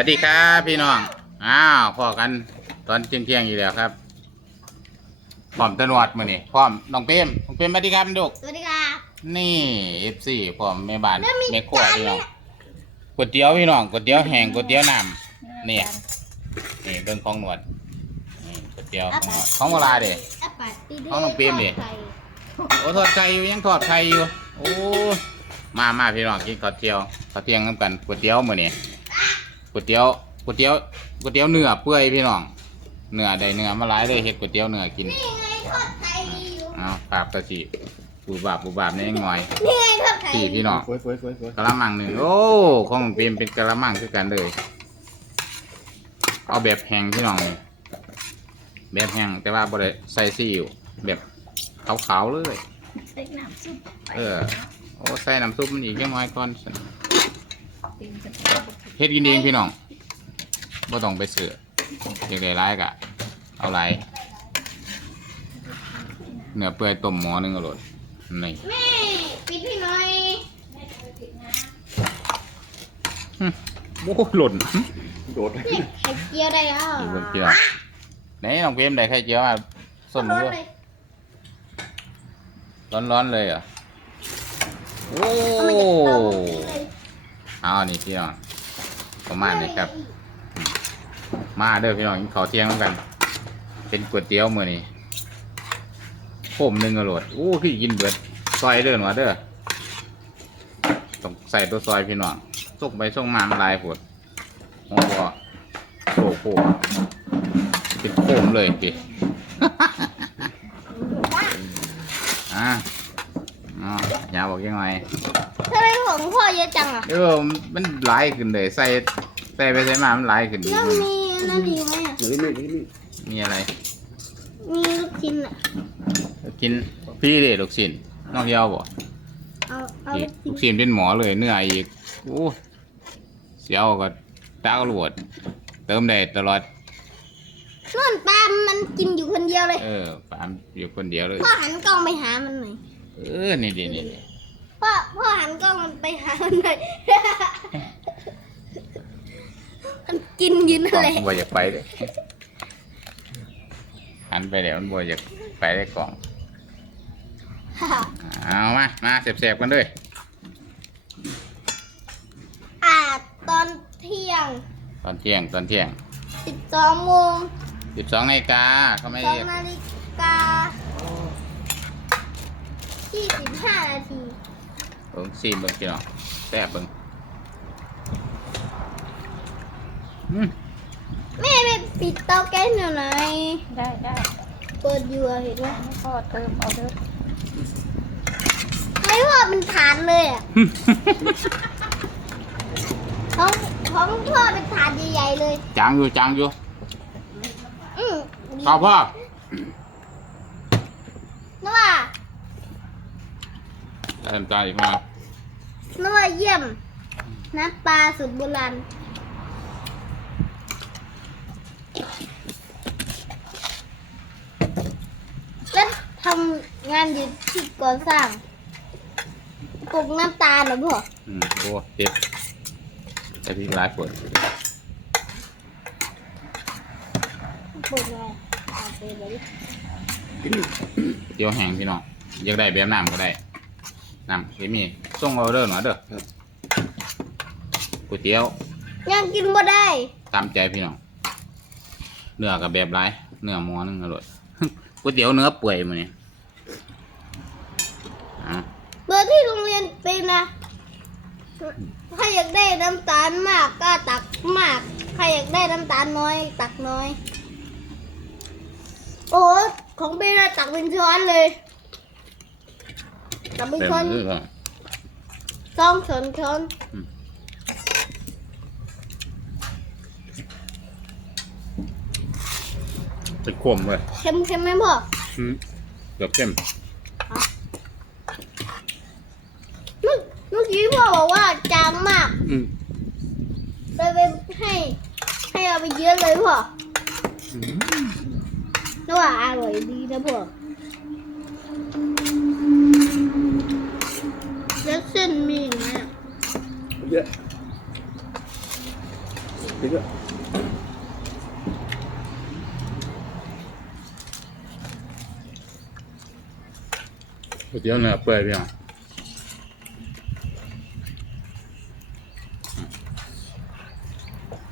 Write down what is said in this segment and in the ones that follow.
วัสดีครับพี่น้อง อ้าวพอกันตอนเที่ยงๆอยู่แล้วครับพร้อมตำรวจมือนี่พร้อมน้องเปรมน้องเปรมสวัสดีครับลูกสวัสดีครับ นี่เอฟซีพร้อมแม่บ้านแล้วมีแม่ครัวจานพี่ไหมน้องก๋วยเตี๋ยวพี่น้องก๋วยเตี๋ยวแห้งก๋วยเตี๋ยวน้ำเนี่ยนี่เบิ่งของหนวดนี่ก๋วยเตี๋ยวของหนวดของเวลาเด้แอปปัดตีด้วยเอาน้องเปรมดิไข่โอ้ทอดไข่อยู่ยังทอดไข่อยู่ โอ้ มามาพี่น้องกินข้าวเตี๋ยวข้าวเที่ยงน้ำกันก๋วยเตี๋ยวมื้อนี้ ก๋วยเตี๋ยวก๋วยเตี๋ยวก๋วยเตี๋ยวเนื้อเปื่อยพี่น้องเนื้อได้เนื้อมาหลายเลยเฮ็ดก๋วยเตี๋ยวเนื้อกินนี่ไงทอดไข่อยู่อ้าวปราบตะจิปูบาบปูบาบนี่ยังหน่อยนี่ไงทอดไข่สี่พี่น้องสวยสวยสวยสวยกะละมังหนึ่งโอ้ของเปรมเป็นกะละมังคือกันเลย เอาแบบแห้งพี่น้องนี่แบบแห้งแต่ว่าบ่ได้ใส่ซีอิ๊วแบบขาวๆเลยใส่น้ำซุปเออโอ้ใส่น้ำซุปมันอีกยังน้อยก่อนสิตีนกับ เฮ็ดกินเองพี่น้องบ่ต้องไปซื้ออยากได้หลายกะ เอาหลายเนื้อเปื่อยต้มหม้อหนึงก็โลดนี่แม่ปิดให้หน่อยหึโอ้หล่นโดดนี่ไข่เจียวได้แล้วอีกเบิ่งเจียวไหนน้องเปรมได้ไข่เจียวมาส้มร้อนด้วยเลยร้อนๆเลยเหรอโอ้เอามาจากเตาเลยเอานี่พี่น้อง ประมาณนี้ครับ มาเด้อพี่น้องกินข้าวเที่ยงแล้วกัน เป็นก๋วยเตี๋ยวมื้อนี้ผมหนึ่งกระโหลดอู้พี่กินเบิดซอยเด้อหนวะเด้อต้องใส่ตัวซอยพี่น้องส่งไปส่งมานลายปวดโอ้โหโผล่โผล่เป็นโคมเลยพี่อะอ๋อย่าบอกยังไง ของพ่อเยอะจังอะเออมันหลายขึ้นเลยใส่ใส่ไปใส่มามันหลายขึ้นดีแล้วมีน้ำดีไหมอะหรือนี่หรือนี่มีอะไรมีลูกชิ้นอะกินพี่เด็ลูกชิ้นน้องเยาวบ่เอาเอาอีลูกกชิ้นลูกชิ้นเป็นหมอเลยเนื้ออีกโอ้เสียวก็ตากรวด เติมได้ตลอด ส่วนปลามันกินอยู่คนเดียวเลยเออปามอยู่คนเดียวเลย พ่อหันกล้องไปหามันหน่อยเออนี่ดินี่ดิ พ่อพ่อหันกล้องมันไปหามันหน่อย มันกินอยืนกล่องเลยบ่อยากไปเลยหันไปแล้วมันบ่อยากไปได้กล่องเอามามาเสียบๆกันด้วยอ่าตอนเที่ยงตอนเที่ยงตอนเที่ยง12โมงสิบสองนาฬิกาเขาไม่สองเรียกนาฬิกา25นาทีเบิ่งซีมเบิ่งพี่น้องแซ่บเบิ่งอืมแม่ไปปิดเตาแก๊สหน่อยไหนได้ได้เปิดอยู่อะเห็นไหมให้พ่อเติมเอาเด้อไม่ว่าเป็นฐานเลยอะของของพ่อเป็นฐานใหญ่ๆเลย จางอยู่จางอยู่อืมข้าวพ่อ นึกว่า เติมจานอีกมานึกว่าเยี่ยม น้ำปลาสูตรโบราณแล้วทำงานอยู่ที่ก่อสร้างปลูกน้ำตาลเหรอพ่ออืมโอ้เจ็บใส่พริกหลายปวดปลูกอะไรเอาไปเลยเดี๋ยวแห้งพี่น้องอยากได้แบบน้ำก็ได้ น้ำเดี๋ยวมีส่งออเดอร์หน่อยเด้อก๋วยเตี๋ยวยังกินบ่ได้ ตามใจพี่น้องเนื้อกับแบบไรเนื้อหม้อนึงอร่อยก๋วยเตี๋ยวเนื้อเปื่อยมื้อนี้อะเบอร์ที่โรงเรียนเป็นนะใครอยากได้น้ำตาลมากก็ตักมาก ใครอยากได้น้ำตาลน้อย ตักน้อย โอ้ของเบนนะตักเป็นช้อนเลย ตักเป็นเต็มช้อนเลยสองช้อนช้อนเป็นขมเลยเค็มเค็มไหมพ่ออืมเกือบเข้มเมื่อเมื่อกี้พ่อบอกว่าจางมากอืมเลยไปให้ให้เอาไปเยอะเลยพ่อแล้วว่าอร่อยดีนะพ่อ เส้นมีอย่างเงี้ยเยอะพริกอะก๋วยเตี๋ยวเนื้อเปื่อยพี่น้อง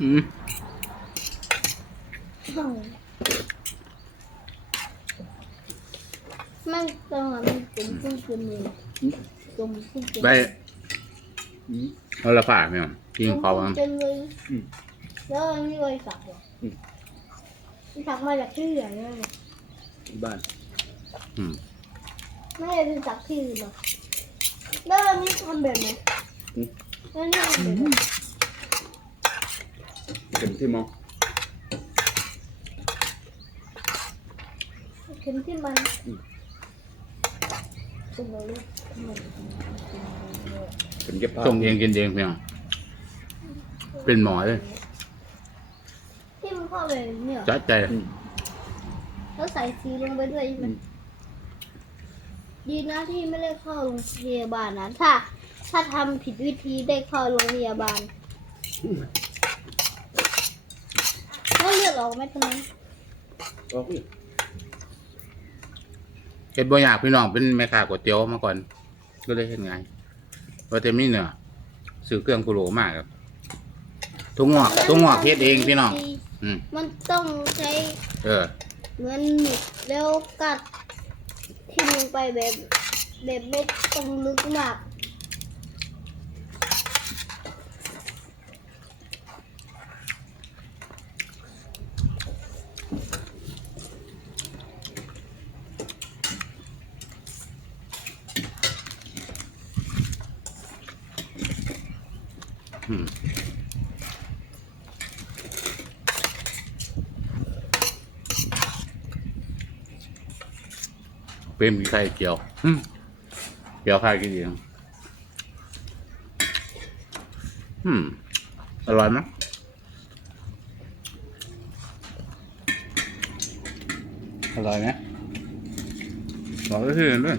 อืมมันตรงอะมันเป็นพุ่งเป็นเลย รงพุ่งเป็นไปอืมเอาละผ่าพี่น้องกินเขาวกันเป็นเลยอืม แล้วอันนี้เลยสักเหรออืมสักมาจากที่เหลือเนี่ยที่บ้านอืมไม่ได้เป็นสักที่อื่นหรอกแล้วอันนี้ทำแบบไหนอืมแล้วนี่ทำแบบไหนเข็มที่มองเข็มที่มัน เป็นเลยมันเข็มเก็บผ้าส่งเองกินเองพี่น้องเป็นหมอเลยที่มันเข้าไปเนี่ยจัดใจอืมแล้วใส่สีลงไปด้วยใช่ไหมอืมดีนะที่ไม่ได้เข้าโรงพยาบาลนะถ้า ถ้าทำผิดวิธีได้เข้าโรงพยาบาลแล้วเลือดออกไหมตอนนั้นออกอีก เฮ็ดบ่อยากพี่น้องเป็นแม่ค้าก๋วยเตี๋ยวมาก่อน ก็เลยเฮ็ดไงายว่าแต่มีเนื้อซื้อเครื่องกุโหลมากครับทุกงอกทุกงอกเฮ็ดเองพี่น้อง อืมมันต้องใช้เออ เหมือนหมึกแล้วกัดทิ่มลงไปแบบแบบไม่ต้องลึกมาก เป็นมีไข่เกี่ยวอืมเกี่ยวไข่กินเองอืม อร่อยไหมอร่อยไหมบอกก็คือด้วย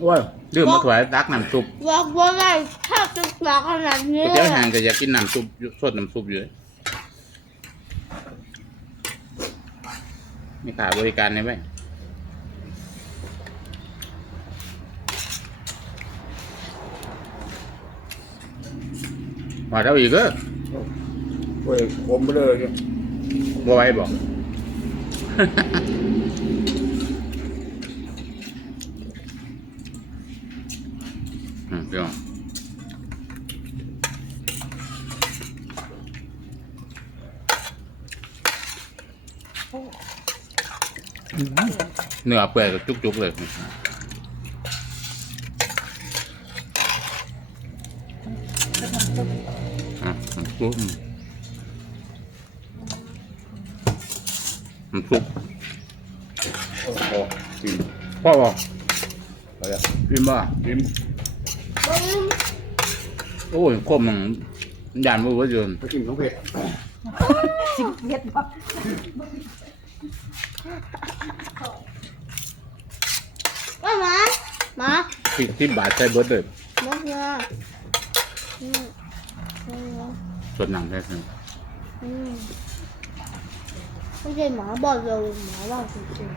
โอ้ยดื่มมาถวายตักน้ำซุปว่าว่าได้ถ้าจะหนักขนาดนี้ก๋วยเตี๋ยวแห้งก็อยากกินน้ำซุปอยู่สดน้ำซุปอยู่เลยมีขาบริการในไหมมาเท่าอีกเออโอ้ยคมไปเลยเนี่ยบ่ไหวบอก อืมพี่น้องเนื้อเปื่อยก็จุกๆเลยอะน้ำซุปน้ำซุปโอ้โหกินพ่อบอกไปอะกินบ่กินบ่ลืม โอ้ยคมมันยานมือว่าเยินไปกินของเผ็ดสิบเอ็ดบ่ว่าหมาหมาที่ที่บาทใช้เบิร์ดเลยหมาเงาอืมอืมส่วนหนังแท้ๆอืมไม่ใช่หมาบอกเราหมาว่าจริง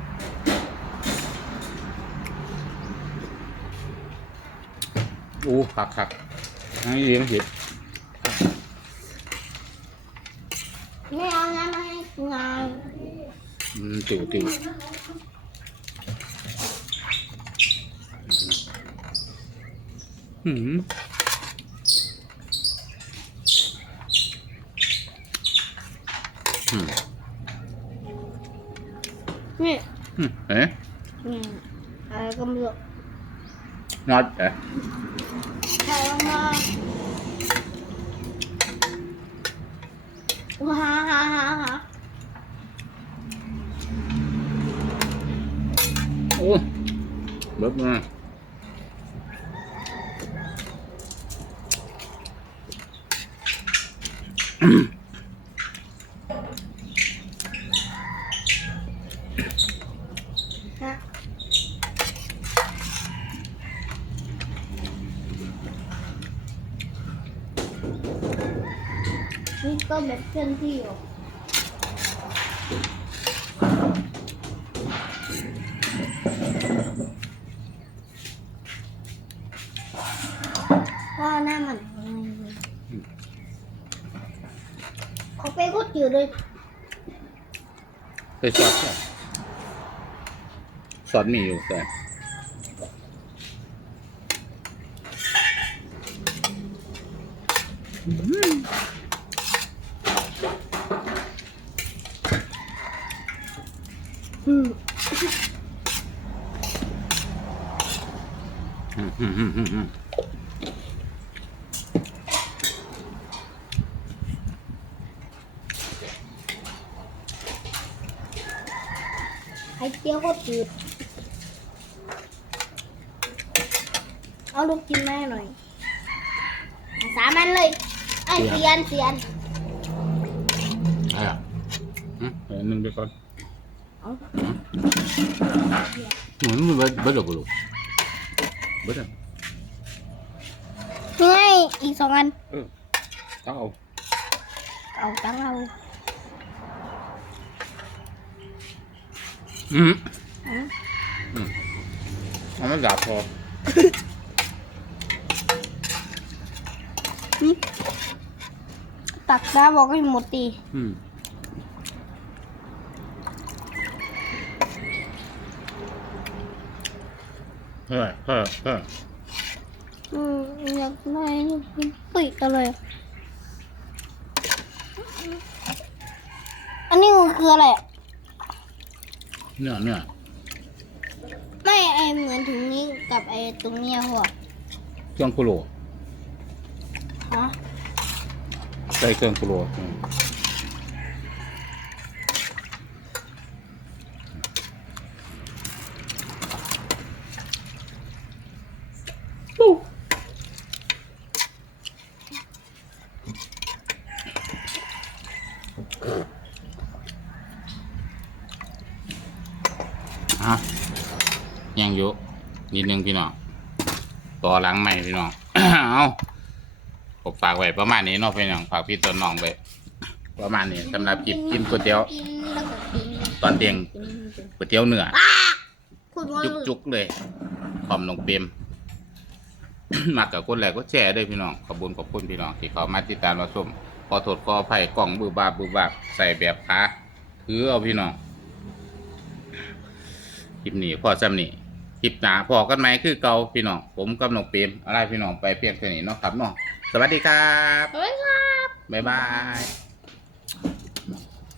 โอ้คักคักทั้งนี้เลี้ยงเห็ดๆไม่เอานะไม่ให้งานอืมติวติวอืมอืมนี่อืมเอ๊ะนี่อะไรก็ไม่รู้ น็อตเอ๊ะ ใครเอามาฮ่าฮ่าฮ่าฮ่า โอ้เบิร์ดมา ก็แบบเคลื่อนที่อยู่พ่อหน้ามันเขาไปก็จืดเลยเคยสอดสอดมีอยู่แต่อืมอืมอืมอืมอืมอืม ไข่เจียวก็จืดเอาลูกกินแม่หน่อย สามันเลย ไอ้เสียนเสียนอะไรอะอืมเอาอันหนึ่งไปก่อน เอาหนูมันเบิดเบิดหรอกลูกเบิดอะนี่ไงอีกสองอัน เออต้องเอา เอาตั้งเอา อืม อืม เอามันดาบพอ ตักน้ำบอกให้หมดตี อืม เฮ้ยเฮ้ยเฮ้ยอืมอยากได้นี่กินปุ๋ยอะไรอะอันนี้มันคืออะไรอะเนื้อเนื้อไม่ไอเหมือนถุงนี้กับไอตรงเนี้ยหัวเครื่องกุโรฮะใส่เครื่องกุโรอืม ยังอยู่นิดนึงพี่น้องต่อหลังใหม่พี่น้องเอาผมฝากไว้ประมาณนี้เนาะพี่น้องฝากพี่ต้นน้องไปประมาณนี้สำหรับกินกินก๋วยเตี๋ยวกินแล้วก็กินตอนเตียงก๋วยเตี๋ยวเนื้อพูดว่าจุกจุกๆเลยพร้อมลงเปรมมักกับคนแรกก็แชร์ด้วยพี่น้องขอบคุณขอบคุณพี่น้องที่เขามาติดตามเราชมขอโทษขออภัยกล่องบือบาบบือบาบใส่แบบขาถือเอาพี่น้องคลิปนี้พอจำนี่ คลิปหนาพอกันไหมคือเก่าพี่น้องผมกับน้องเปรมอะไรพี่น้องไปเพียงแค่นี้เนาะครับเนาะสวัสดีครับเฮ้ยครับบ๊ายบาย